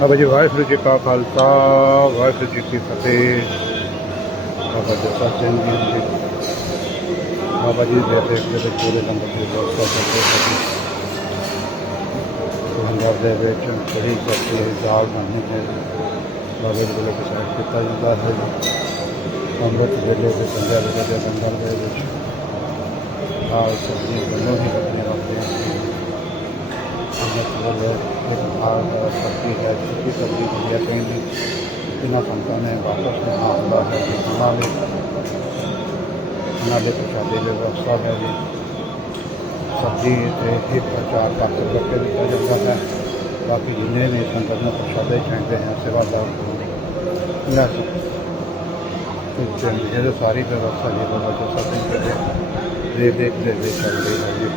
ਬਾਬਾ ਜੀ ਵਾਹਿਗੁਰੂ ਜੀ ਕਾ ਖਾਲਸਾ ਵਾਹਿਗੁਰੂ ਜੀ ਕੀ ਫਤਿਹ। ਬਾਬਾ ਜੱਸਾ ਸਿੰਘ ਜੀ ਬਾਬਾ ਜੀ ਦੇ ਦੇ ਪੂਰੇ ਨੰਬਰ ਦੇ ਦੋਸਤਾਂ ਲੰਗਰ ਦੇ ਵਿੱਚ ਕੜੀ ਕਰਕੇ ਦਾਲ ਬਣਨੀ ਹੈ। ਬਾਬਾ ਜੀ ਵੱਲੋਂ ਪ੍ਰਸਾਦ ਕੀਤਾ ਜਾਂਦਾ ਹੈ। ਅੰਮ੍ਰਿਤ ਵੇਲੇ ਦੇ ਸੰਧਿਆ ਵੇਲੇ ਦੇ ਲੰਗਰ ਦੇ ਵਿੱਚ ਦਾਲ ਸਬਜ਼ੀ ਦੋਨੋਂ ਹੀ ਰੱਖਣੇ ਰੱਖਦੇ ਹਨ। ਅੰਮ੍ਰਿਤ ਵੇਲੇ ਇੱਕ ਦਾਲ ਸਬਜ਼ੀ ਹੈ, ਸੁੱਕੀ ਸਬਜ਼ੀ ਹੁੰਦੀ ਹੈ ਪੈਂਦੀ, ਇਹਨਾਂ ਸੰਤਾਂ ਨੇ ਵਾਪਸ ਲਿਆਉਣਾ ਹੁੰਦਾ ਹੈ ਜੀ। ਉਹਨਾਂ ਦੇ ਪ੍ਰਸ਼ਾਦੇ ਦੀ ਵਿਵਸਥਾ ਹੈ ਜੀ। ਸਬਜ਼ੀ ਅਤੇ ਇੱਕ ਪ੍ਰਚਾਰ ਕਰਕੇ ਕਰਕੇ ਦਿੱਤਾ ਜਾਂਦਾ ਹੈ। ਬਾਕੀ ਜਿੰਨੇ ਵੀ ਸੰਗਤ ਨੂੰ ਪ੍ਰਸ਼ਾਦੇ ਚਾਹੀਦੇ हैं सेवादार ਇਹਨਾਂ ਇਹ ਸਾਰੀ ਵਿਵਸਥਾ ਜੀ ਬਾਬਾ ਜੱਸਾ ਸਿੰਘ ਦੇ ਚੱਲ ਰਹੀ ਹੈ ਜੀ।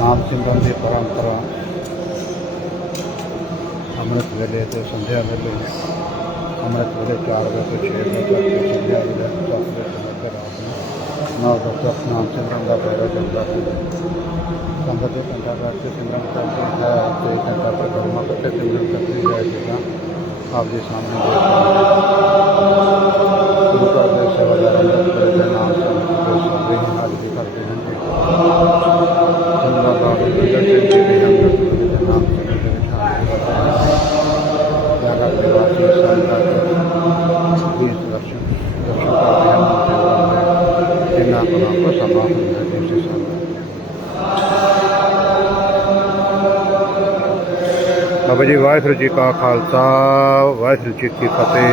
ਨਾਮ ਸਿੰਘਾਂ ਦੀ ਪਰੰਪਰਾ ਅੰਮ੍ਰਿਤ ਵੇਲੇ ਤੇ ਸੰਧਿਆ ਵੇਲੇ ਅੰਮ੍ਰਿਤ ਵੇਲੇ 4 ਵਜੇ ਤੋਂ 6 ਵਜੇ ਤੱਕ, ਸੰਧਿਆ ਵੇਲੇ 10 ਵਜੇ ਤੱਕ ਰਾਤ ਨੂੰ 9 ਵਜੇ ਤੱਕ ਨਾਮ ਸਿੰਘਾਂ ਦਾ ਪਹਿਰਾ ਚੱਲਦਾ ਹੈ। ਸੰਗਤ ਦੇ ਘੰਟਾ ਬੈਠ ਕੇ ਸਿਮਰਨ ਕਰਦੀ ਹੈ ਅਤੇ ਘੰਟਾ ਪਰਿਕਰਮਾ ਕਰਕੇ ਸਿਮਰਨ ਕਰਦੀ ਹੈ। ਜਿੱਦਾਂ ਆਪ ਦੇ ਸਾਹਮਣੇ ਗੁਰੂ ਘਰ ਦੇ ਸੇਵਾਦਾਰਾਂ ਦੇ ਨਾਮ ਸਭੇ ਹਾਜ਼ਰੀ ਕਰਦੇ ਹਨ। ਸੰਗਤਾਂ ਦਾ ਨਾਮ ਸਿੰਘ ਦੇ ਵਿੱਚ ਹਾਜ਼ਰੀ ਕਰਦੇ ਹਨ। ਜ਼ਿਆਦਾ ਪ੍ਰਵਾਸੀ ਸੰਗਤਾਂ ਦੇ ਦਰਸ਼ਨ ਕਰਦੇ ਹਨ। ਜਿਨ੍ਹਾਂ ਕੋਲ ਆਪਣਾ ਸਮਾਂ ਹੁੰਦਾ ਹੈ ਜਿਸ ਸੰਗਤ ਬਾਬਾ ਜੀ ਵਾਹਿਗੁਰੂ ਜੀ ਕਾ ਖਾਲਸਾ ਵਾਹਿਗੁਰੂ ਜੀ ਕੀ ਫਤਿਹ।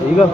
ਠੀਕ ਆ।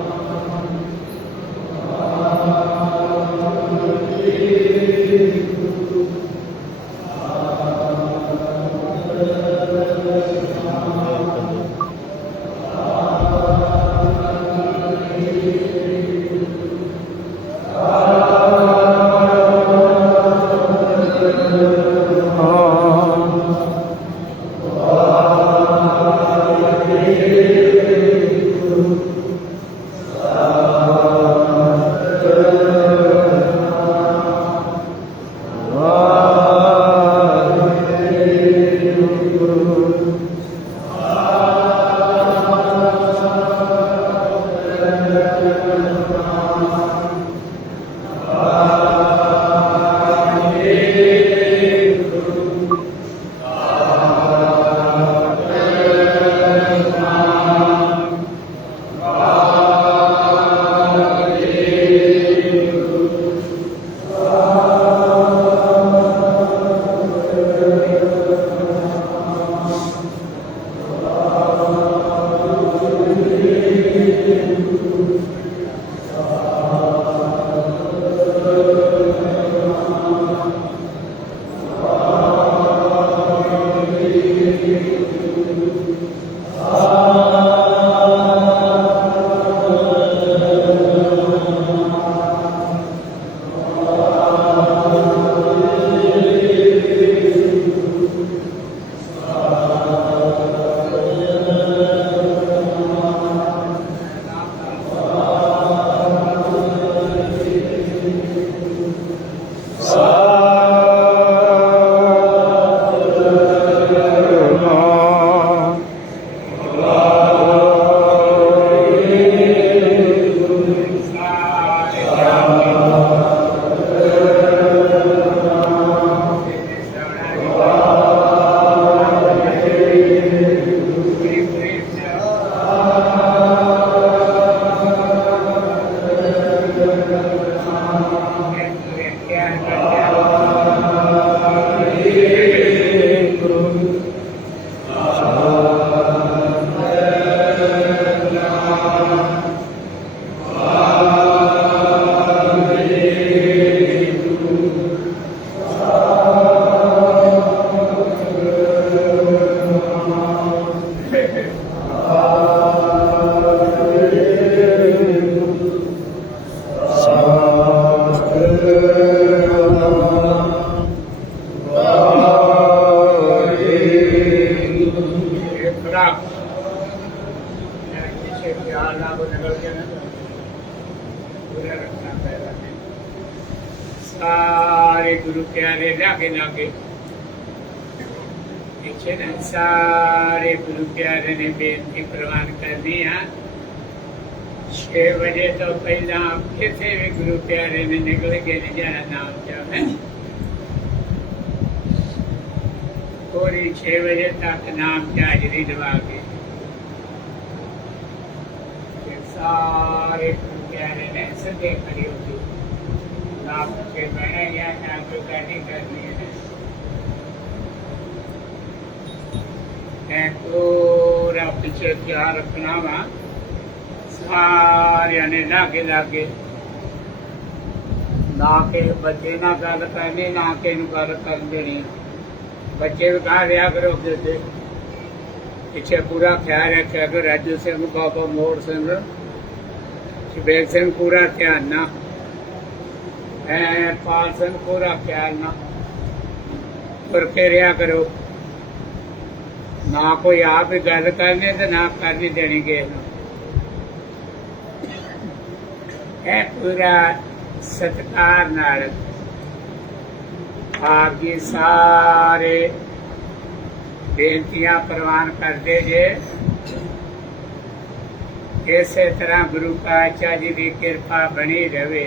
सारे गुरु प्यारे लागे लागे पीछे ना सारे गुरु प्यारे ने बेनती प्रवान करनी है 6 बजे तो पहला किसी भी गुरु प्यारे ने निकल के नहीं जाना नाम क्या है पूरी 6 बजे तक नाम की हाजरी दवा के फिर सारे गुरु प्यारे ने सदे खड़ी होगी नाम के बहना या नाम को गाड़ी करनी है पूरा पीछे ध्यान रखना वा सारे ने लागे लागे ना के बच्चे ना गल करनी ना के गल कर देनी बच्चे भी कहा लिया करो पीछे पूरा ख्याल रखा करो राजू सिंह बाबा मोड़ सिंह सुबेग सिंह पूरा ध्यान ना पाल सिंह पूरा ख्याल ना करके रहा करो ना कोई आप ही गल करनी तो ना करनी देनी किसी पूरा सत्कार नाल आप जी सारे बेनतियां प्रवान करते जे इस तरह गुरु पातशाह जी की कृपा बनी रहे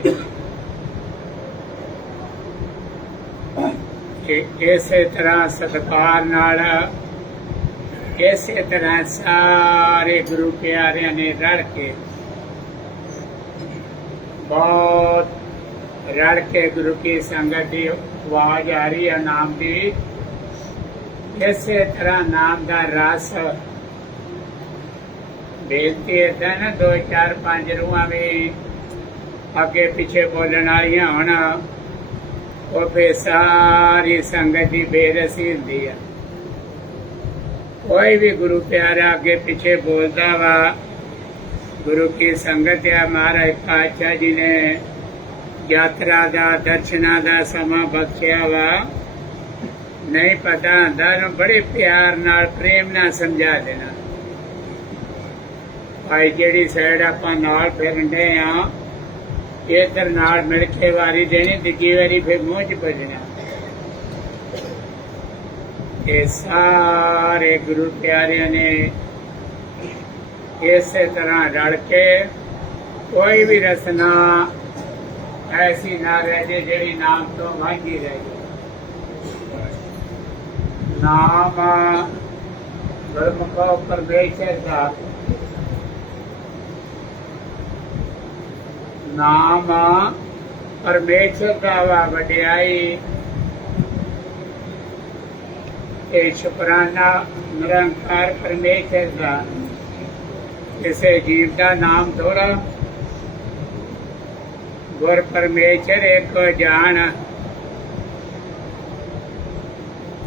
इस तरह सत्कार नाल इस तरह सारे गुरु प्यारिਆਂ ने रल के बहुत रल के गुरु की संगत की आवाज आ रही है नाम की इस तरह नाम का रस बेनती है ना 2 4 5 रूहां भी अगे पीछे बोलने वाली होना वो फिर सारी संगत की बेरसी होती है कोई भी गुरु प्यारा आगे पीछे बोलता वा गुरु की संगत या महाराज पातशाह जी ने यात्रा दा दर्शना दा समा बख्शिया वा नहीं पता होंदा बड़े प्यार नाल प्रेम नाल समझा देना भाई जेड़ी साइड आपां नाल फिरदे आ इधर नाल मिल के वारी देनी दूजी वारी फिर मूँह च बजना ये सारे गुरु प्यारियों ने इस तरह रल के कोई भी रचना ऐसी ना रह जाए जी नाम तो वांझी रह जाए नाम गुरमुखो परमेश्वर का नाम परमेश्वर का वा वड्याई शुक्राना निरंकार परमेश्वर का इसे जीव का नाम थोड़ा गुर परमेश्वर एक जान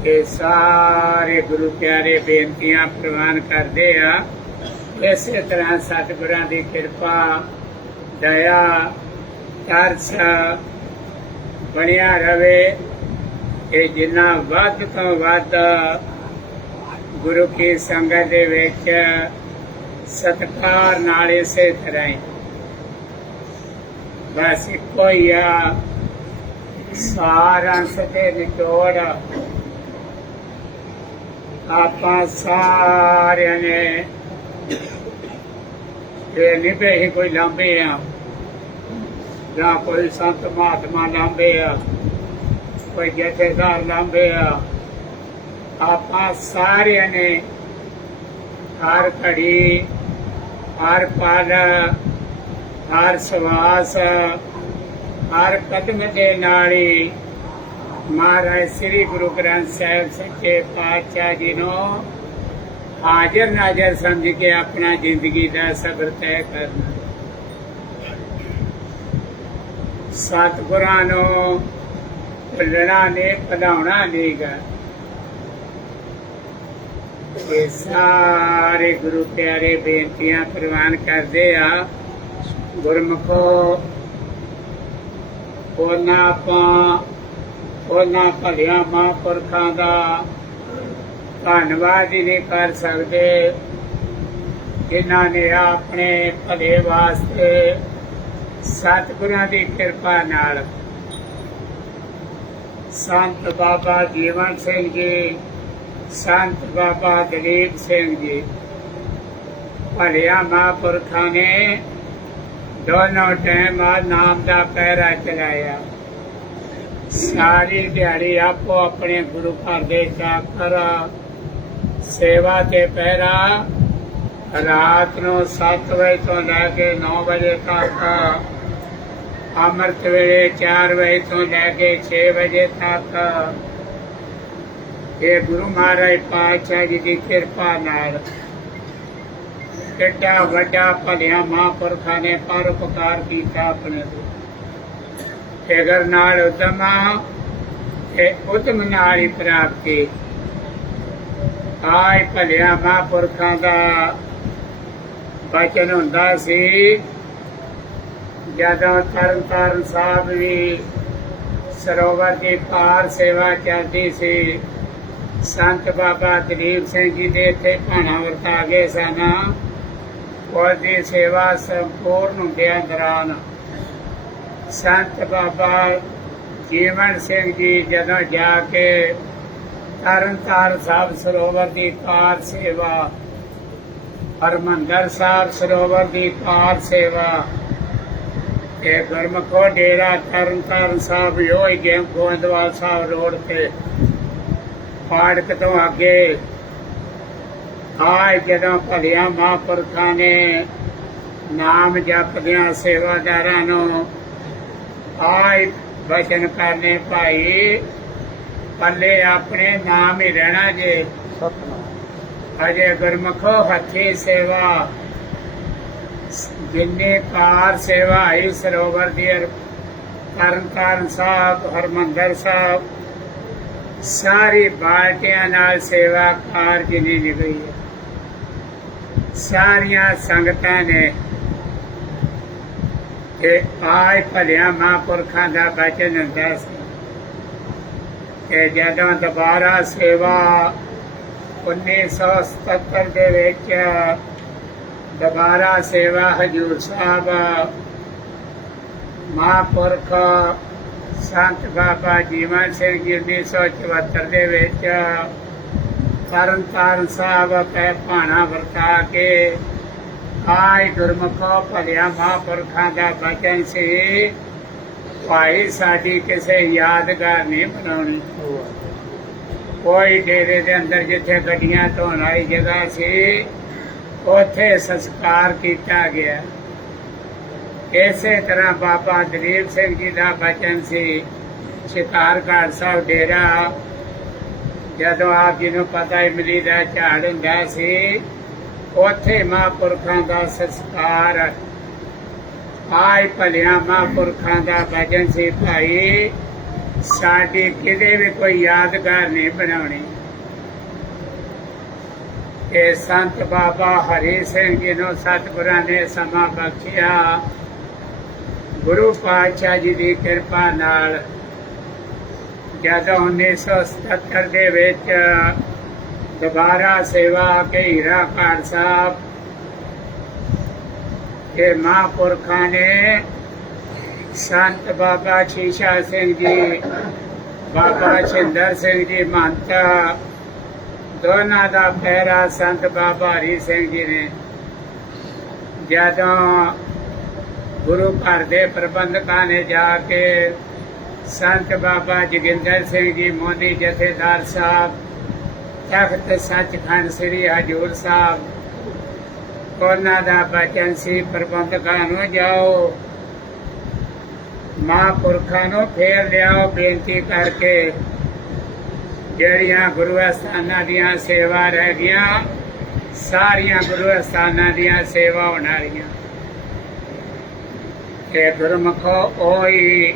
ये सारे गुरु प्यारे बेनतियां प्रवान करते आ इस तरह सतगुरां की कृपा दया तरस बनिया रवे कि जिन्ना वध तो वध गुरु की संगत दे विच सत्कार नाल इसे तरह ही बस इको ही आ सारांश ते निचोड़ आपां सारिਆਂ ने ये नहीं पे ही कोई लांबे आ जां कोई संत महात्मा लांबे आ कोई जथेदार लांबे आ आपां सारिਆਂ ने हर घड़ी हर पल हर सवास हर कदम दे नाल ही महाराज श्री गुरु ग्रंथ साहिब सच्चे पातशाह जी नो हाजिर नाजर समझ के अपना जिंदगी का सफर तय करना सतगुरां नो भुलना नहीं भुलाउणा नहीं गा ये सारे गुरु प्यारे बेनतियां प्रवान करते आ गुरमुखो ਉਹਨਾਂ ਭਲਿਆਂ ਮਹਾਂਪੁਰਖਾਂ ਦਾ ਧੰਨਵਾਦ ਹੀ ਨਹੀਂ ਕਰ ਸਕਦੇ ਜਿਨ੍ਹਾਂ ਨੇ ਆਪਣੇ ਭਲੇ ਵਾਸਤੇ ਸਤਿਗੁਰਾਂ ਦੀ ਕਿਰਪਾ ਨਾਲ ਸੰਤ ਬਾਬਾ ਜੀਵਨ ਸਿੰਘ ਜੀ ਸੰਤ ਬਾਬਾ ਦਲੀਪ ਸਿੰਘ ਜੀ ਭਲਿਆਂ ਮਹਾਂਪੁਰਖਾਂ ਨੇ दोनों टाइम नाम का पहरा चलाया ਸਾਰੀ ਦਿਹਾੜੀ ਆਪੋ ਆਪਣੇ ਗੁਰੂ ਘਰ ਦੇ ਚਾਕਰ ਸੇਵਾ ਤੇ ਪਹਿਰਾ ਰਾਤ ਨੂੰ 7 ਵਜੇ ਤੋਂ ਲੈ ਕੇ 9 ਵਜੇ ਤੱਕ ਅੰਮ੍ਰਿਤ ਵੇਲੇ 4 ਵਜੇ ਤੋਂ ਲੈ ਕੇ 6 ਵਜੇ ਤੱਕ ਇਹ ਗੁਰੂ ਮਹਾਰਾਜ ਪਾਤਸ਼ਾਹ ਜੀ ਦੀ ਕਿਰਪਾ ਨਾਲ ਕਿੱਡਾ ਵੱਡਾ ਭਲਿਆ ਮਹਾਂਪੁਰਖਾਂ ਨੇ ਪਰਉਪਕਾਰ ਕੀਤਾ ਆਪਣੇ ਤੋਂ ਫਿਕਰ ਨਾਲ ਉਦਮਾ ਇਹ ਉਦਮ ਨਾਲ ਹੀ ਪ੍ਰਾਪਤੀ ਆਏ ਭਲਿਆ ਮਹਾਂਪੁਰਖਾਂ ਦਾ ਬਚਨ ਹੁੰਦਾ ਸੀ ਜਦੋਂ ਤਰਨਤਾਰਨ ਸਾਹਿਬ ਵੀ ਸਰੋਵਰ ਦੀ ਪਾਰ ਸੇਵਾ ਚੱਲਦੀ ਸੀ ਸੰਤ ਬਾਬਾ ਦਲੀਪ ਸਿੰਘ ਜੀ ਦੇ ਇੱਥੇ ਭਾਣਾ ਵਰਤਾ ਗਏ ਸਨ ਉਹਦੀ ਸੇਵਾ ਸੰਪੂਰਨ ਹੁੰਦਿਆਂ ਦੌਰਾਨ ਸੰਤ ਬਾਬਾ ਜੀਵਨ ਸਿੰਘ ਜੀ ਜਦੋਂ ਜਾ ਕੇ ਤਰਨਤਾਰਨ ਸਾਹਿਬ ਸਰੋਵਰ ਦੀ ਪਾਰ ਸੇਵਾ ਹਰਿਮੰਦਰ ਸਾਹਿਬ ਸਰੋਵਰ ਦੀ ਪਾਰ ਸੇਵਾ ਇਹ ਗੁਰਮੁਖੋ ਡੇਰਾ ਤਰਨਤਾਰਨ ਸਾਹਿਬ ਯੋਈ ਗੇਮ ਗੋਇੰਦਵਾਲ ਸਾਹਿਬ ਰੋਡ ਤੇ ਫਾੜਕ ਤੋਂ ਅੱਗੇ ਆਏ ਜਦੋਂ ਭਲਿਆ ਮਹਾਂਪੁਰਖਾਂ ਨੇ ਨਾਮ ਜਪਦਿਆਂ ਸੇਵਾਦਾਰਾਂ ਨੂੰ ਆਏ ਬਚਨ ਕਰਨੇ ਭਾਈ ਪੱਲੇ ਆਪਣੇ ਨਾਮ ਹੀ ਰਹਿਣਾ ਜੇ ਅਜੇ ਗੁਰਮੁਖੋ ਹੱਥੀ ਸੇਵਾ ਜਿੰਨੀ ਪਾਰ ਸੇਵਾ ਆਈ ਸਰੋਵਰ ਦੀ ਤਰਨਤਾਰਨ ਸਾਹਿਬ ਹਰਿਮੰਦਰ ਸਾਹਿਬ ਸਾਰੀ ਬਾਲਟੀਆਂ ਨਾਲ ਸੇਵਾ ਕਾਰਜ ਨਹੀਂ ਨਿਭਾਈ ਸਾਰੀਆਂ ਸੰਗਤਾਂ ਨੇ ਕਿ ਆਏ ਭਲਿਆ ਮਹਾਂਪੁਰਖਾਂ ਦਾ ਬਚਨ ਹੁੰਦਾ ਸੀ ਕਿ ਜਦੋਂ ਦੁਬਾਰਾ ਸੇਵਾ 1977 ਦੇ ਵਿੱਚ ਦੁਬਾਰਾ ਸੇਵਾ ਹਜੂਰ ਸਾਹਿਬ ਮਹਾਂਪੁਰਖ ਸੰਤ ਬਾਬਾ ਜੀਵਨ ਸਿੰਘ ਜੀ 1974 ਦੇ ਵਿੱਚ ਤਰਨਤਾਰਨ ਸਾਹਿਬ ਤੇ ਭਾਣਾ ਵਰਤਾ ਕੇ ਆਏ ਗੁਰਮੁਖੋ ਭਲਿਆ ਮਹਾਂਪੁਰਖਾਂ ਦਾ ਬਚਨ ਸੀ ਭਾਈ ਸਾਡੀ ਕਿਸੇ ਯਾਦਗਾਰ ਨਹੀਂ ਬਣਾਉਣੀ ਕੋਈ ਡੇਰੇ ਦੇ ਅੰਦਰ ਜਿੱਥੇ ਗੱਡੀਆਂ ਧੋਣ ਵਾਲੀ ਜਗ੍ਹਾ ਸੀ ਉੱਥੇ ਸੰਸਕਾਰ ਕੀਤਾ ਗਿਆ ਇਸੇ ਤਰ੍ਹਾਂ ਬਾਬਾ ਦਲੀਪ ਸਿੰਘ ਜੀ ਦਾ ਬਚਨ ਸੀ ਸ਼ਿਕਾਰਗੜ੍ਹ ਸਾਹਿਬ ਡੇਰਾ ਜਦੋਂ ਆਪ ਜੀ ਨੂੰ ਪਤਾ ਹੀ ਮਿਲੀ ਦਾ ਝਾੜ ਹੁੰਦਾ ਸੀ ਉੱਥੇ ਮਹਾਂਪੁਰਖਾਂ ਦਾ ਸੰਸਕਾਰ ਆਏ ਭਲਿਆ ਮਹਾਂਪੁਰਖਾਂ ਦਾ ਬਚਨ ਸੀ ਭਾਈ ਸਾਡੀ ਕਿਤੇ ਵੀ ਕੋਈ ਯਾਦਗਾਰ ਨਹੀਂ ਬਣਾਉਣੀ ਇਹ ਸੰਤ ਬਾਬਾ ਹਰੀ ਸਿੰਘ ਜੀ ਨੂੰ ਸਤਿਗੁਰਾਂ ਨੇ ਸਮਾਂ ਬਖਸ਼ਿਆ ਗੁਰੂ ਪਾਤਸ਼ਾਹ ਜੀ ਦੀ ਕਿਰਪਾ ਨਾਲ ਜਦੋਂ 1977 ਦੇ ਵਿੱਚ ਦੁਬਾਰਾ ਸੇਵਾ ਕੇ ਹੀਰਾ ਘਰ ਸਾਹਿਬ ਇਹ ਮਹਾਂਪੁਰਖਾਂ ਨੇ ਸੰਤ ਬਾਬਾ ਸ਼ੀਸ਼ਾ ਸਿੰਘ ਜੀ ਬਾਬਾ ਸ਼ਿੰਦਰ ਸਿੰਘ ਜੀ ਮਹੰਤ ਦੋਨਾਂ ਦਾ ਪਹਿਰਾ ਸੰਤ ਬਾਬਾ ਹਰੀ ਸਿੰਘ ਜੀ ਨੇ ਜਦੋਂ ਗੁਰੂ ਘਰ ਦੇ ਪ੍ਰਬੰਧਕਾਂ ਨੇ ਜਾ ਕੇ ਸੰਤ ਬਾਬਾ ਜੋਗਿੰਦਰ ਸਿੰਘ ਜੀ ਮੋਦੀ ਜਥੇਦਾਰ ਸਾਹਿਬ ਤਖਤ ਸੱਚਖੰਡ ਸ੍ਰੀ ਹਜ਼ੂਰ ਸਾਹਿਬ ਉਹਨਾਂ ਦਾ ਬਚਨ ਸੀ ਪ੍ਰਬੰਧਕਾਂ ਨੂੰ ਜਾਓ ਮਹਾਂਪੁਰਖਾਂ ਨੂੰ ਫੇਰ ਲਿਆਓ ਬੇਨਤੀ ਕਰਕੇ ਜਿਹੜੀਆਂ ਗੁਰੂ ਅਸਥਾਨਾਂ ਦੀਆਂ ਸੇਵਾ ਰਹਿ ਗਈਆਂ ਸਾਰੀਆਂ ਗੁਰੂ ਅਸਥਾਨਾਂ ਦੀਆਂ ਸੇਵਾ ਹੋਣ ਵਾਲੀਆਂ ਤੇ ਗੁਰਮੁਖੋ ਉਹੀ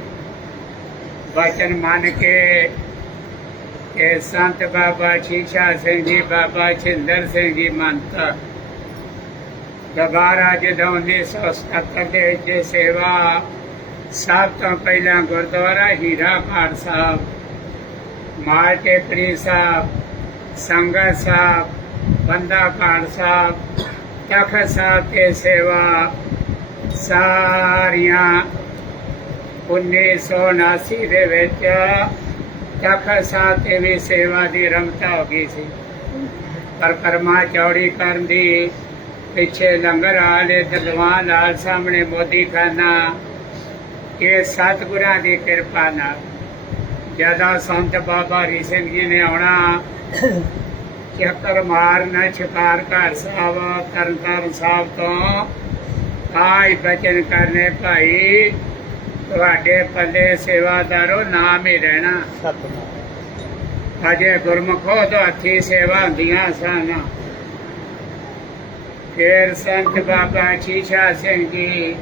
ਬਚਨ ਮੰਨ ਕੇ ਕਿ ਸੰਤ ਬਾਬਾ ਸ਼ੀਸ਼ਾ ਸਿੰਘ ਜੀ ਬਾਬਾ ਸ਼ਿੰਦਰ ਸਿੰਘ ਜੀ ਮਹੰਤ ਦੁਬਾਰਾ ਜਦੋਂ 1977 ਦੇ ਵਿੱਚ ਸੇਵਾ ਸਭ ਤੋਂ ਪਹਿਲਾਂ ਗੁਰਦੁਆਰਾ ਹੀਰਾ ਘਾਟ ਸਾਹਿਬ ਮਾਲਟੇਪਰੀ ਸਾਹਿਬ ਸੰਗਤ ਸਾਹਿਬ ਬੰਦਾ ਘਾਟ ਸਾਹਿਬ ਤਖਤ ਸਾਹਿਬ ਤੇ ਸੇਵਾ ਸਾਰੀਆਂ 1979 ਦੇ ਵਿੱਚ ਤਖਤ ਸਾਹਿਬ ਤੇ ਵੀ ਸੇਵਾ ਦੀ ਰਮਤਾ ਹੋ ਗਈ ਸੀ ਪਰਕਰਮਾ ਚੌੜੀ ਕਰਨ ਦੀ ਪਿੱਛੇ ਲੰਗਰ ਹਾਲ ਦਲਵਾਨ ਹਾਲ ਸਾਹਮਣੇ ਮੋਦੀ ਖਾਨਾ ਇਹ ਸਤਿਗੁਰਾਂ ਦੀ ਕਿਰਪਾ ਨਾਲ ਜਦੋਂ ਸੰਤ ਬਾਬਾ ਹਰੀ ਸਿੰਘ ਜੀ ਨੇ ਆਉਣਾ, ਚੱਕਰ ਮਾਰਨ ਛਕਾਰ ਘਰ ਸਾਹਿਬ ਤਰਨਤਾਰਨ ਸਾਹਿਬ ਤੋਂ ਆਈ ਬਚਨ ਕਰਨੇ, ਭਾਈ ਤੁਹਾਡੇ ਪੱਲੇ ਸੇਵਾਦਾਰੋ ਨਾਮ ਹੀ ਰਹਿਣਾ। ਅਜੇ ਗੁਰਮੁਖੋ ਤੋਂ ਹੱਥੀ ਸੇਵਾ ਹੁੰਦੀਆਂ ਸਨ। ਫਿਰ ਸੰਤ ਬਾਬਾ ਸ਼ੀਸ਼ਾ ਸਿੰਘ ਜੀ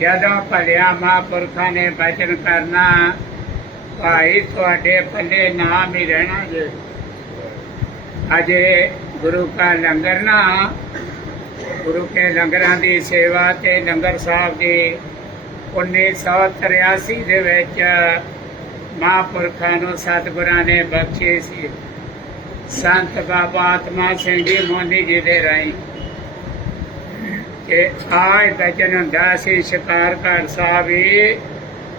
ਜਦੋਂ ਭਲਿਆ ਮਹਾਂਪੁਰਖਾਂ ਨੇ ਬਚਨ ਕਰਨਾ, ਭਾਈ ਤੁਹਾਡੇ ਪੱਲੇ ਨਾਮ ਹੀ ਰਹਿਣਾ ਜੇ। ਅਜੇ ਗੁਰੂ ਕਾ ਲੰਗਰ ਨਾ, ਗੁਰੂ ਕੇ ਲੰਗਰਾਂ ਦੀ ਸੇਵਾ ਤੇ ਲੰਗਰ ਸਾਹਿਬ ਦੀ 1983 ਦੇ ਵਿੱਚ ਮਹਾਂਪੁਰਖਾਂ ਨੂੰ ਸਤਿਗੁਰਾਂ ਨੇ ਬਖਸ਼ੇ ਸੀ। ਸੰਤ ਬਾਬਾ ਆਤਮਾ ਸਿੰਘ ਜੀ ਮੋਨੀ ਜੀ ਦੇ ਰਾਹੀਂ ਕਿ ਆਏ ਬਚਨ ਹੁੰਦਾ ਸੀ ਸ਼ਿਕਾਰ ਘਰ ਸਾਹਿਬ ਹੀ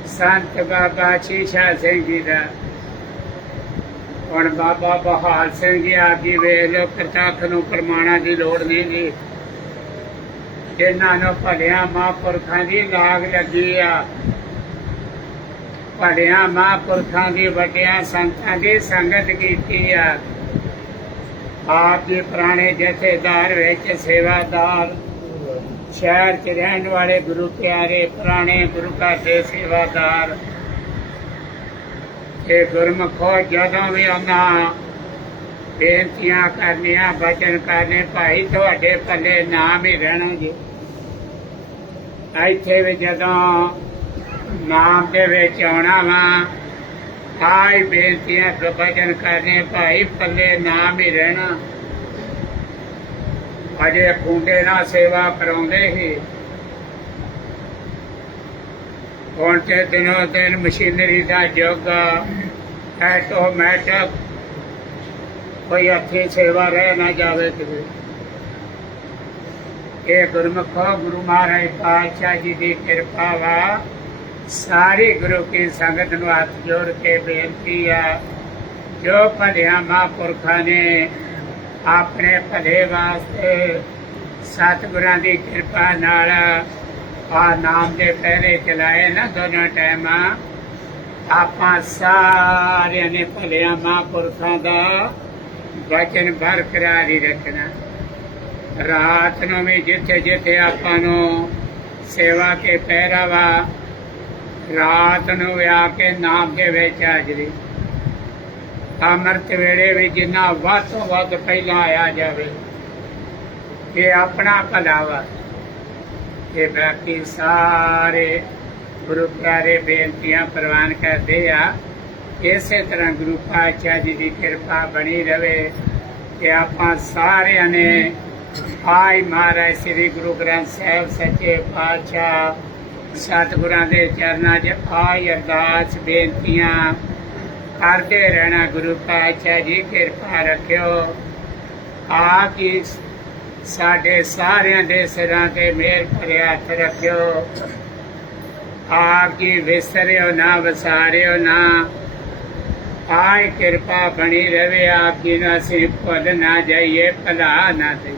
ਸੰਤ ਬਾਬਾ ਸ਼ੀਸ਼ਾ ਸਿੰਘ ਜੀ ਦਾ। ਹੁਣ ਬਾਬਾ ਬਹਾਲ ਸਿੰਘ ਜੀ ਆਗੀ ਵੇਖ ਲੋ, ਪ੍ਰਤੱਖ ਨੂੰ ਪ੍ਰਮਾਣਾਂ ਦੀ ਲੋੜ ਨਹੀਂ ਜੀ। ਜਿਨ੍ਹਾਂ ਨੂੰ ਭਲਿਆ ਮਹਾਂਪੁਰਖਾਂ ਦੀ ਲਾਗ ਲੱਗੀ ਆ, ਭਲਿਆ ਮਹਾਂਪੁਰਖਾਂ ਦੀ ਵੱਡਿਆਂ ਸੰਤਾਂ ਦੀ ਸੰਗਤ ਕੀਤੀ ਆ। ਆਪ ਜੀ ਪੁਰਾਣੇ ਜਥੇਦਾਰ ਵਿੱਚ ਸੇਵਾਦਾਰ, ਸ਼ਹਿਰ ਚ ਰਹਿਣ ਵਾਲੇ ਗੁਰੂ ਪਿਆਰੇ ਪੁਰਾਣੇ ਗੁਰੂ ਘਰ ਦੇ ਸੇਵਾਦਾਰ, ਇਹ ਗੁਰਮੁਖੋ ਜਦੋਂ ਵੀ ਉਹਨਾਂ ਬੇਨਤੀਆਂ ਕਰਨੀਆਂ, ਬਚਨ ਕਰਨੇ, ਭਾਈ ਤੁਹਾਡੇ ਪੱਲੇ ਨਾਮ ਹੀ ਰਹਿਣਾ ਜੀ। ਇੱਥੇ ਵੀ ਜਦੋਂ ਨਾਮ ਦੇ ਵਿੱਚ ਆਉਣਾ ਵਾ, ਆਈ ਬੇਨਤੀਆਂ ਬਚਨ ਕਰਨੇ, ਭਾਈ ਪੱਲੇ ਨਾਮ ਹੀ ਰਹਿਣਾ। ਅਜੇ ਖੁੰਡੇ ਨਾਲ ਸੇਵਾ ਕਰਾਉਂਦੇ ਸੀ, ਹੁਣ ਤੇ ਦਿਨੋਂ ਦਿਨ ਮਸ਼ੀਨਰੀ ਦਾ ਯੁੱਗ, ਐਟੋਮੈਟਿਕ, ਕੋਈ ਹੱਥੀਂ ਸੇਵਾ ਰਹਿ ਨਾ ਜਾਵੇ ਕਿਤੇ। ਇਹ ਗੁਰਮੁਖੋ ਗੁਰੂ ਮਹਾਰਾਜ ਪਾਤਸ਼ਾਹ ਜੀ ਦੀ ਕਿਰਪਾ ਵਾ। ਸਾਰੀ ਗੁਰੂ ਕੀ ਸੰਗਤ ਨੂੰ ਹੱਥ ਜੋੜ ਕੇ ਬੇਨਤੀ ਆ, ਜੋ ਭਲਿਆ ਮਹਾਂਪੁਰਖਾਂ ਨੇ ਆਪਣੇ ਭਲੇ ਵਾਸਤੇ ਸਤਿਗੁਰਾਂ ਦੀ ਕਿਰਪਾ ਨਾਲ ਆ ਨਾਮ ਦੇ ਪਹਿਰੇ ਚਲਾਏ ਨਾ ਦੋਨਾਂ ਟਾਈਮਾਂ, ਆਪਾਂ ਸਾਰਿਆਂ ਨੇ ਭਲਿਆ ਮਹਾਂਪੁਰਖਾਂ ਦਾ ਵਚਨ ਬਰਕਰਾਰ ਹੀ ਰੱਖਣਾ। ਰਾਤ ਨੂੰ ਵੀ ਜਿੱਥੇ ਜਿੱਥੇ ਆਪਾਂ ਨੂੰ ਸੇਵਾ ਕੇ ਪਹਿਰਾ ਵਾ, ਰਾਤ ਨੂੰ ਵੀ ਆ ਕੇ ਨਾਮ ਦੇ ਵਿੱਚ ਹਾਜ਼ਰੀ। ਅੰਮ੍ਰਿਤ ਵੇਲੇ ਵੀ ਜਿੰਨਾ ਵੱਧ ਤੋਂ ਵੱਧ ਪਹਿਲਾਂ ਆਇਆ ਜਾਵੇ, ਇਹ ਆਪਣਾ ਭਲਾ ਵਾ। ਤੇ ਬਾਕੀ ਸਾਰੇ ਗੁਰੂ ਪਿਆਰੇ ਬੇਨਤੀਆਂ ਪ੍ਰਵਾਨ ਕਰਦੇ ਆ। ਇਸੇ ਤਰ੍ਹਾਂ ਗੁਰੂ ਪਾਤਸ਼ਾਹ ਜੀ ਦੀ ਕਿਰਪਾ ਬਣੀ ਰਵੇ ਕਿ ਆਪਾਂ ਸਾਰਿਆਂ ਨੇ ਆਈ ਮਹਾਰਾਜ ਸ੍ਰੀ ਗੁਰੂ ਗ੍ਰੰਥ ਸਾਹਿਬ ਸੱਚੇ ਪਾਤਸ਼ਾਹ ਸਤਿਗੁਰਾਂ ਦੇ ਚਰਨਾਂ 'ਚ ਆਈ ਅਰਦਾਸ ਬੇਨਤੀਆਂ ਕਰਦੇ ਰਹਿਣਾ। ਗੁਰੂ ਪਾਤਸ਼ਾਹ ਜੀ ਕਿਰਪਾ ਰੱਖਿਓ, ਆਪ ਜੀ ਸਾਡੇ ਸਾਰਿਆਂ ਦੇ ਸਿਰਾਂ ਤੇ ਮਿਹਰ ਭਰੇ ਹੱਥ ਰੱਖਿਓ। ਆਪ ਜੀ ਵਿਸਰਿਓ ਨਾ, ਵਸਾਰਿਓ ਨਾ, ਆਏ ਕਿਰਪਾ ਬਣੀ ਰਵੇ। ਆਪ ਜੀ ਨੂੰ ਅਸੀਂ ਭੁੱਲ ਨਾ ਜਾਈਏ, ਭੁਲਾ ਨਾ ਦੇਈਏ।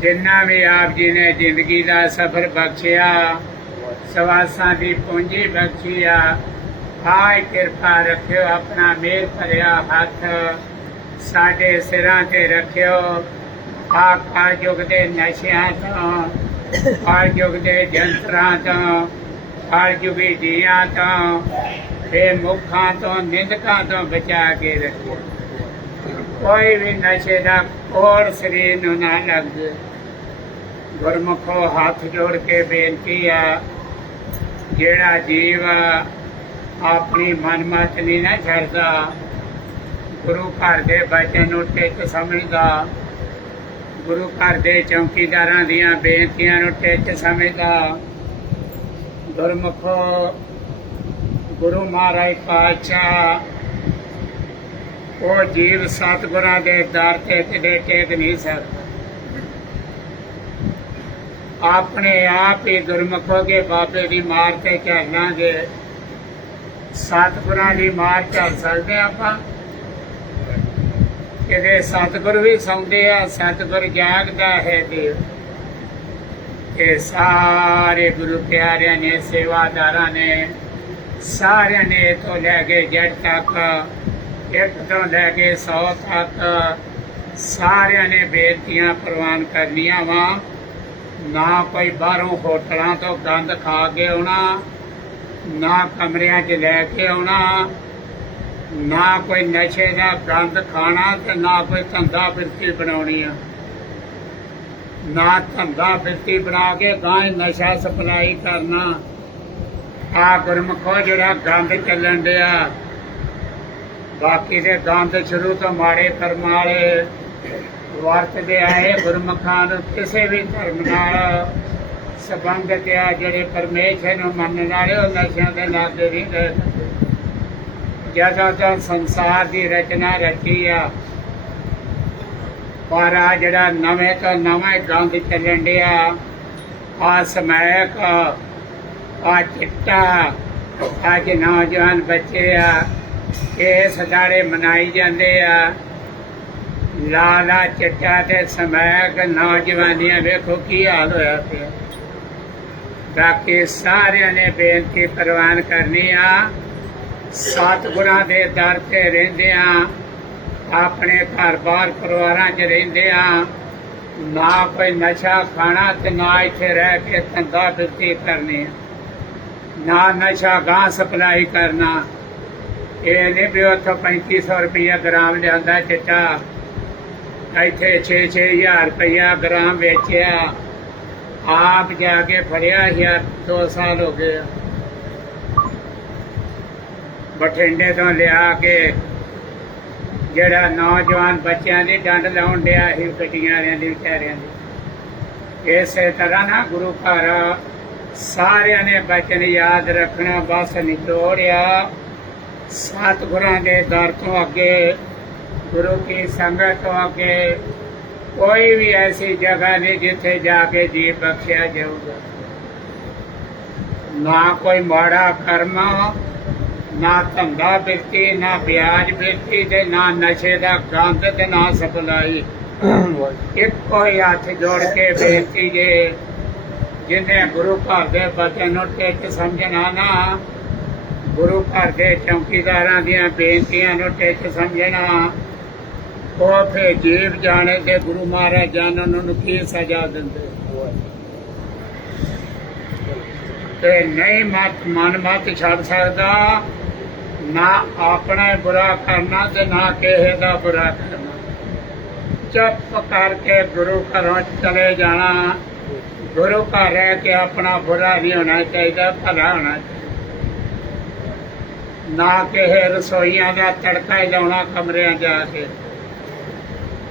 ਜਿੰਨਾ ਵੀ ਆਪ ਜੀ ਨੇ ਜ਼ਿੰਦਗੀ ਦਾ ਸਫ਼ਰ ਬਖਸ਼ਿਆ, ਸਵਾਸਾਂ ਦੀ ਪੂੰਜੀ ਬਖਸ਼ੀ ਆ, ਆਏ ਕਿਰਪਾ ਰੱਖਿਓ। ਆਪਣਾ ਮਿਹਰ ਭਰਿਆ ਹੱਥ ਸਾਡੇ ਸਿਰਾਂ ਤੇ ਰੱਖਿਓ। ਆ ਕਲਯੁਗ ਦੇ ਨਸ਼ਿਆਂ ਤੋਂ, ਕਲਯੁਗ ਦੇ ਜੰਤਰਾਂ ਤੋਂ, ਕਲਯੁਗੀ ਜੀਆਂ ਤੋਂ, ਬੇਮੁਖਾਂ ਤੋਂ, ਨਿੰਦਕਾਂ ਤੋਂ ਬਚਾ ਕੇ ਰੱਖਿਓ। ਕੋਈ ਵੀ ਨਸ਼ੇ ਦਾ ਕੋੜ ਸਰੀਰ ਨੂੰ ਨਾ ਲੱਗੇ। ਗੁਰਮੁਖੋ ਹੱਥ ਜੋੜ ਕੇ ਬੇਨਤੀ ਆ, ਜਿਹੜਾ ਜੀਵ ਆਪਣੀ ਮਨਮਤ ਨਹੀਂ ਨਾ ਛੱਡਦਾ, ਗੁਰੂ ਘਰ ਦੇ ਬਚਨ ਨੂੰ ਟਿੱਚ ਸਮਝਦਾ, ਗੁਰੂ ਘਰ ਦੇ ਚੌਕੀਦਾਰਾਂ ਦੀਆਂ ਬੇਨਤੀਆਂ ਨੂੰ ਟਿੱਚ ਸਮਝਦਾ, ਗੁਰਮੁਖੋ ਗੁਰੂ ਮਹਾਰਾਜ ਪਾਤਸ਼ਾਹ ਉਹ ਜੀਵ ਸਤਿਗੁਰਾਂ ਦੇ ਦਰ ਤੇ ਕਿਤੇ ਟੇਕ ਨਹੀਂ ਸਕਦਾ। ਆਪਣੇ ਆਪ ਹੀ ਗੁਰਮੁਖੋ ਕੇ ਬਾਬੇ ਦੀ ਮਾਰ ਤੇ ਚੱਲਾਂਗੇ, ਸਤਿਗੁਰਾਂ ਦੀ ਮਾਰ ਚੱਲ ਸਕਦੇ ਆਪਾਂ। ਕਿਤੇ ਸਤਿਗੁਰ ਵੀ ਸੌਂਦੇ ਆ, ਸਤਿਗੁਰ ਜਾਗਦਾ ਹੈ ਦੇਵ। ਇਹ ਸਾਰੇ ਗੁਰੂ ਪਿਆਰਿਆਂ ਨੇ, ਸੇਵਾਦਾਰਾਂ ਨੇ ਸਾਰਿਆਂ ਨੇ ਤੋਂ ਲੈ ਕੇ ਜੱਟ ਤੱਕ, 1 ਤੋਂ ਲੈ ਕੇ 100 ਤੱਕ ਸਾਰਿਆਂ ਨੇ ਬੇਨਤੀਆਂ ਪ੍ਰਵਾਨ ਕਰਨੀਆਂ ਵਾ। ਨਾ ਕੋਈ ਬਾਹਰੋਂ ਹੋਟਲਾਂ ਤੋਂ ਗੰਦ ਖਾ ਕੇ ਆਉਣਾ, ਨਾ ਕਮਰਿਆਂ 'ਚ ਲੈ ਕੇ ਆਉਣਾ, ਨਾ ਕੋਈ ਨਸ਼ੇ ਦਾ ਗੰਦ ਖਾਣਾ ਤੇ ਨਾ ਕੋਈ ਧੰਦਾ ਬਿਰਤੀ ਬਣਾਉਣੀ ਆ। ਨਾ ਧੰਦਾ ਬਿਰਤੀ ਬਣਾ ਕੇ ਗਾਂ ਨਸ਼ਾ ਸਪਲਾਈ ਕਰਨਾ। ਆ ਗੁਰਮੁਖੋ ਜਿਹੜਾ ਗੰਦ ਚੱਲਣ ਡਿਆ, ਬਾਕੀ ਦੇ ਗੰਦ ਸ਼ੁਰੂ ਤੋਂ ਮਾੜੇ ਕਰਮ ਵਾਲੇ ਵਰਤਦੇ ਆਏ ਗੁਰਮੁਖਾਂ ਨੂੰ ਕਿਸੇ ਵੀ ਧਰਮ ਨਾਲ ਸੰਬੰਧਿਤ ਆ, ਜਿਹੜੇ ਪਰਮੇਸ਼ਰ ਨੂੰ ਮੰਨਣ ਵਾਲੇ ਉਹ ਨਸ਼ਿਆਂ ਦੇ ਲਾਗੇ ਨਹੀਂ ਗਏ। ਜਦੋਂ ਤੋਂ ਸੰਸਾਰ ਦੀ ਰਚਨਾ ਰਚੀ ਆ, ਪਰ ਆ ਜਿਹੜਾ ਨਵੇਂ ਤੋਂ ਨਵਾਂ ਗੰਦ ਚੱਲਣ ਡਿਆ, ਆ ਸਮੈਕ, ਆ ਚਿੱਟਾ, ਅੱਜ ਨੌਜਵਾਨ ਬੱਚੇ ਆ ਇਹ ਸਦਾਰੇ ਮਨਾਈ ਜਾਂਦੇ ਆ। ਲਾਲਾ ਚਿੱਟਾ ਤੇ ਸਮੈਕ ਨੌਜਵਾਨੀਆਂ ਵੇਖੋ ਕੀ ਹਾਲ ਹੋਇਆ ਪਿਆ। ਬਾਕੀ ਸਾਰਿਆਂ ਨੇ ਬੇਨਤੀ ਪ੍ਰਵਾਨ ਕਰਨੀ ਆ, ਸਤਿਗੁਰਾਂ ਦੇ ਦਰ ਤੇ ਰਹਿੰਦੇ ਆ, ਆਪਣੇ ਘਰ-ਬਾਰ ਪਰਿਵਾਰਾਂ 'ਚ ਰਹਿੰਦੇ ਆ, ਨਾ ਕੋਈ ਨਸ਼ਾ ਖਾਣਾ ਤੇ ਨਾ ਇੱਥੇ ਰਹਿ ਕੇ ਧੰਦਾ ਬਿਰਤੀ ਕਰਨੀ, ਨਾ ਨਸ਼ਾ ਗਾਂ ਸਪਲਾਈ ਕਰਨਾ। ਇਹ ਨਹੀਂ ਵੀ ਉੱਥੋਂ 3500 ਰੁਪਇਆ ਗ੍ਰਾਮ ਲਿਆਂਦਾ ਚਿੱਟਾ, ਇੱਥੇ 6-6000 ਰੁਪਇਆ ਗ੍ਰਾਮ ਵੇਚਿਆ, ਆਪ ਜਾ ਕੇ ਫੜਿਆ 2 ਸਾਲ ਹੋ ਗਏ। ਬਠਿੰਡੇ ਤੋਂ ਲਿਆ ਕੇ ਜਿਹੜਾ ਨੌਜਵਾਨ ਬੱਚਿਆਂ ਦੀ ਡੰਡ ਲਾਉਣ ਡਿਆ ਸੀ ਗੱਡੀਆਂ ਵਾਲਿਆਂ ਦੀ ਵਿਚਾਰਿਆਂ ਦੀ। ਇਸੇ ਤਰ੍ਹਾਂ ਨਾ ਗੁਰੂ ਘਰ ਸਾਰਿਆਂ ਨੇ ਬਚਨ ਯਾਦ ਰੱਖਣਾ। ਬਸ ਨਿਚੋੜਿਆ ਸਤਿਗੁਰਾਂ ਦੇ ਦਰ ਤੋਂ ਅੱਗੇ, ਗੁਰੂ ਕੀ ਸੰਗਤ ਤੋਂ ਅੱਗੇ ਕੋਈ ਵੀ ਐਸੀ ਜਗ੍ਹਾ ਨਹੀਂ ਜਿੱਥੇ ਜਾ ਕੇ ਜੀਵ ਬਖਸ਼ਿਆ ਜਾਊਗਾ। ਨਾ ਕੋਈ ਮਾੜਾ ਕਰਮ, ਨਾ ਧੰਦਾ ਬਿਰਤੀ, ਨਾ ਵਿਆਜ ਬਿਰਤੀ ਤੇ ਨਾ ਨਸ਼ੇ ਦਾ ਗੰਦ ਤੇ ਨਾ ਸਪਲਾਈ। ਇੱਕੋ ਹੀ ਹੱਥ ਜੋੜ ਕੇ ਬੇਨਤੀ ਜੇ, ਜਿਹਨੇ ਗੁਰੂ ਘਰ ਦੇ ਬਚਨ ਨੂੰ ਟਿੱਚ ਸਮਝਣਾ ਨਾ, ਗੁਰੂ ਘਰ ਦੇ ਚੌਕੀਦਾਰਾਂ ਦੀਆਂ ਬੇਨਤੀਆਂ ਨੂੰ ਟਿੱਚ ਸਮਝਣਾ, ਉਹ ਫਿਰ ਜੀਵ ਜਾਣੇ ਤੇ ਗੁਰੂ ਮਹਾਰਾਜ ਜਾਣਨ ਨੂੰ ਕੀ ਸਜ਼ਾ ਦਿੰਦੇ। ਤੇ ਨਹੀਂ ਮਨ ਮਤ ਛੱਡ ਸਕਦਾ, ਨਾ ਆਪਣਾ ਬੁਰਾ ਕਰਨਾ ਤੇ ਨਾ ਕਿਸੇ ਦਾ ਬੁਰਾ ਕਰਨਾ। ਚੁੱਪ ਕਰਕੇ ਗੁਰੂ ਘਰੋਂ ਚਲੇ ਜਾਣਾ। ਗੁਰੂ ਘਰ ਰਹਿ ਕੇ ਆਪਣਾ ਬੁਰਾ ਨਹੀਂ ਹੋਣਾ ਚਾਹੀਦਾ, ਭਲਾ ਹੋਣਾ ਚਾਹੀਦਾ। ਨਾ ਕਿਸੇ ਰਸੋਈਆਂ ਦਾ ਤੜਕਾ ਹੀ ਲਾਉਣਾ ਕਮਰਿਆਂ ਜਾ ਕੇ,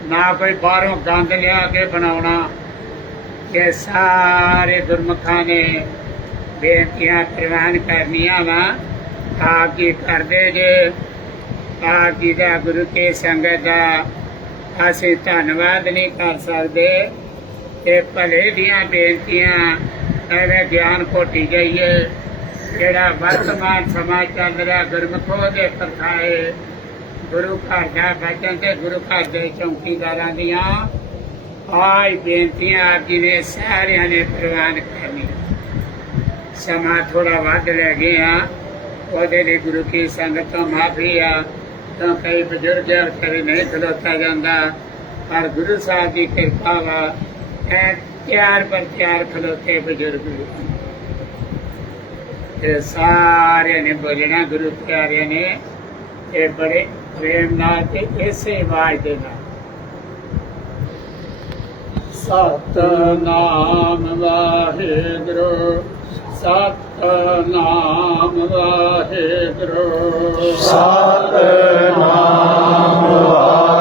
ਨਾ ਕੋਈ ਬਾਹਰੋਂ ਗੰਦ ਲਿਆ ਕੇ ਬਣਾਉਣਾ। ਇਹ ਸਾਰੇ ਗੁਰਮੁਖਾਂ ਨੇ ਬੇਨਤੀਆਂ ਪ੍ਰਵਾਨ ਕਰਨੀਆਂ ਵਾ। ਆਪ ਜੀ ਕਰਦੇ ਜੇ, ਆਪ ਜੀ ਦਾ ਗੁਰੂ ਕੀ ਸੰਗਤ ਦਾ ਅਸੀਂ ਧੰਨਵਾਦ ਨਹੀਂ ਕਰ ਸਕਦੇ। ਤੇ ਭਲੇ ਦੀਆਂ ਬੇਨਤੀਆਂ ਐਵੇਂ ਗਿਆਨ ਘੋਟੀ ਜਾਈਏ। ਜਿਹੜਾ ਵਰਤਮਾਨ ਸਮਾਂ ਚੱਲ ਰਿਹਾ ਗੁਰਮੁਖੋ ਦੇ ਪ੍ਰਥਾਏ, ਗੁਰੂ ਘਰ ਦਾ ਬਚਨ ਤੇ ਗੁਰੂ ਘਰ ਦੇ ਚੌਕੀਦਾਰਾਂ ਦੀਆਂ ਆਈ ਬੇਨਤੀਆਂ ਆਪ ਜੀ ਨੇ ਸਾਰਿਆਂ ਨੇ ਪ੍ਰਵਾਨ ਕਰਨੀਆਂ। ਸਮਾਂ ਥੋੜਾ ਵੱਧ ਲੈ ਗਏ ਆ, ਉਹਦੇ ਲਈ ਗੁਰੂ ਕੀ ਸੰਗਤ ਤੋਂ ਮਾਫੀ ਆ। ਤਾਂ ਕਈ ਬਜ਼ੁਰਗ ਵਿਚਾਰੇ ਨਹੀਂ ਖਲੋਤਾ ਜਾਂਦਾ, ਪਰ ਗੁਰੂ ਸਾਹਿਬ ਦੀ ਕਿਰਪਾ ਵਾ, ਤਿਆਰ ਪਰ ਤਿਆਰ ਖਲੋਤੇ ਬਜ਼ੁਰਗ ਤੇ ਸਾਰਿਆਂ ਨੇ ਬੋਲਣਾ ਗੁਰੂ ਪਿਆਰਿਆਂ ਨੇ। ਇਹ ਬੜੇ ਪ੍ਰੇਮ ਨਾਲ ਤੇ ਇਸੇ ਆਵਾਜ਼ ਦੇ ਨਾਲ ਸਤਿਨਾਮ ਵਾਹਿਗੁਰੂ, ਸਤਿਨਾਮ ਵਾਹਿਗੁਰੂ, ਸਤਿਨਾਮ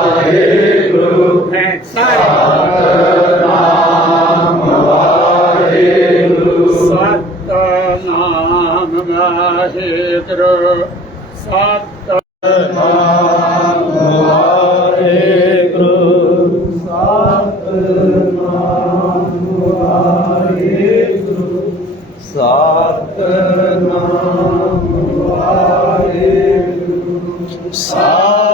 ਵਾਹਿਗੁਰੂ, ਸਤਿਨਾਮ ਵਾਹਿਗੁਰੂ, ਸਤਿਨਾਮ ਵਾਹਿਗੁਰੂ, ਸਤਿਨਾਮ ਵਾਹਿਗੁਰੂ, ਸਤਿਨਾਮ ਵਾਹਿਗੁਰੂ, ਸਤਿਨਾਮ ਵਾਹਿਗੁਰੂ, ਸਤਿਨਾਮ ਵਾਹਿਗੁਰੂ, ਸਤਿਨਾਮ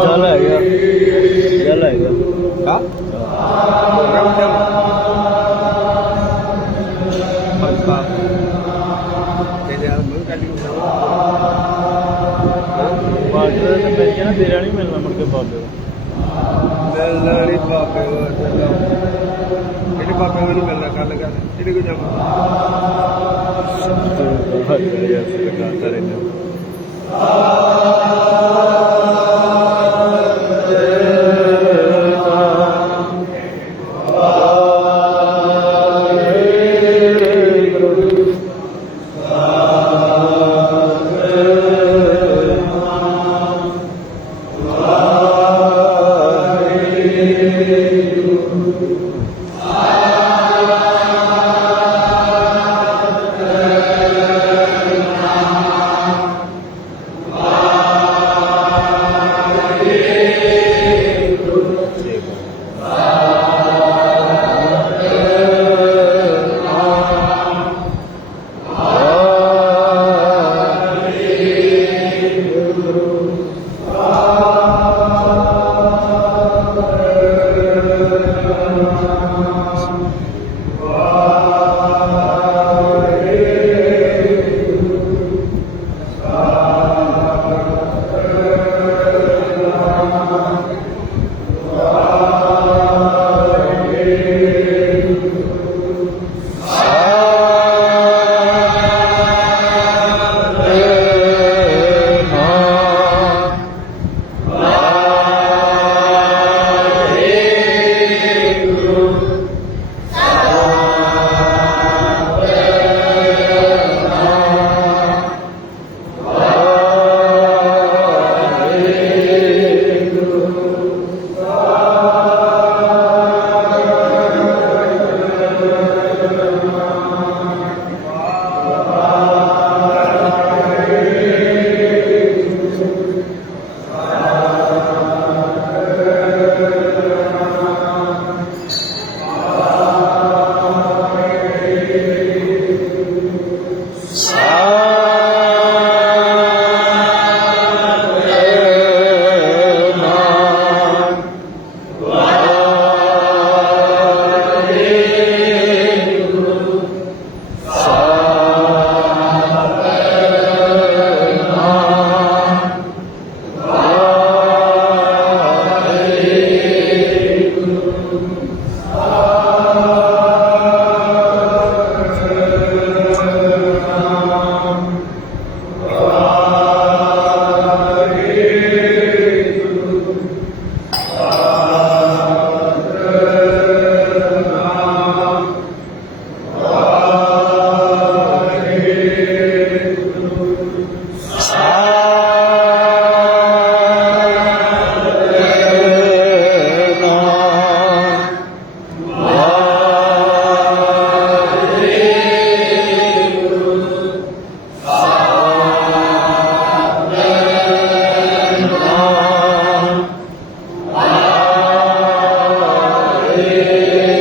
ਚੱਲ ਹੈਗਾ ਚੱਲ ਹੈਗਾ ਹਾਂ ਪੱਕਾ ਤੇ ਯਾਰ ਮੈਂ ਕੱਲ ਨੂੰ ਬਾਜਰੇ ਤੇ ਮਿਲ ਗਿਆ ਨਾ ਤੇਰਾ ਨਹੀਂ ਮਿਲਣਾ ਮੁੜ ਕੇ ਬਾਬੇ ਮਿਲਣਾ ਨਹੀਂ ਬਾਬੇ ਇਹਨੇ ਬਾਬੇ ਨੂੰ ਮਿਲਣਾ ਕੱਲ ਕਰ ਇਹਨੇ ਕੋ ਜਾਵਾਂ ਯਾਰ ਸਰਕਾਰ ਦਾ ਰਹਿਣਾ ਹਰੇ